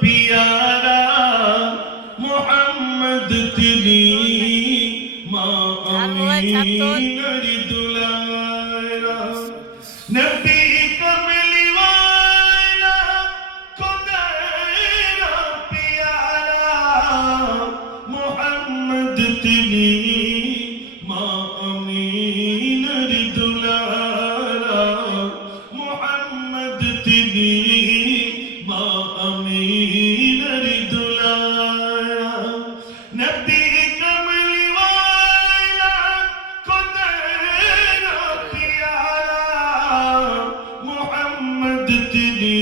পিয়ারা মোহাম্মদ তিনি মা আমিনার দুলারা নবী কমলি ওয়ালা খোদারা পিয়ারা মোহাম্মদ তিনি মা আমিনার দুলারা মোহাম্মদ তিনি মা আমিনার দুলারা নবী কমলি ওয়ালা খোদারা পিয়ারা মোহাম্মদ তিনি